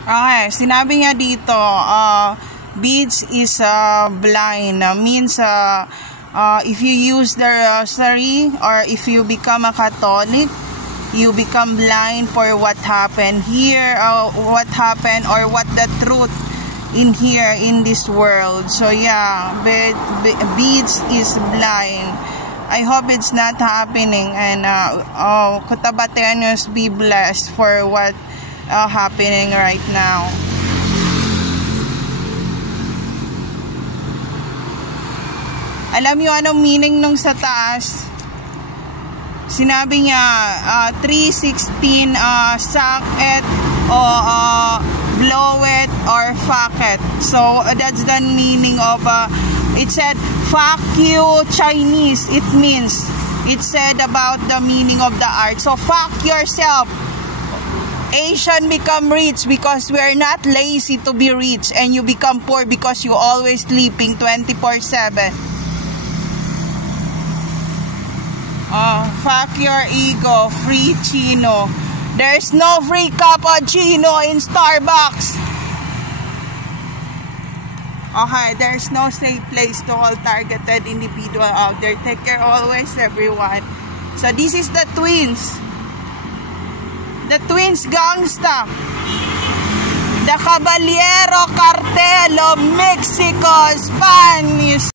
Okay, sinabi niya dito, beads is blind. Means if you use the rosary or if you become a Catholic, you become blind for what happened here, what happened or what the truth in here in this world. So yeah, beads is blind. I hope it's not happening, and Cotabateños be blessed for what happening right now. Alam niyo anong meaning nung sa taas? Sinabi niya 3:16 suck it o blow it or fuck it. So that's the meaning of it said fuck you Chinese. It means it said about the meaning of the art. So fuck yourself. Asian become rich because we are not lazy to be rich, and you become poor because you always sleeping 24/7. Fuck your ego, free Chino. There's no free cappuccino in Starbucks. Okay, there's no safe place to all targeted individual out there. Take care always, everyone. So this is the twins. The twins gangsta. The Caballero Cartel of Mexico, Spanish.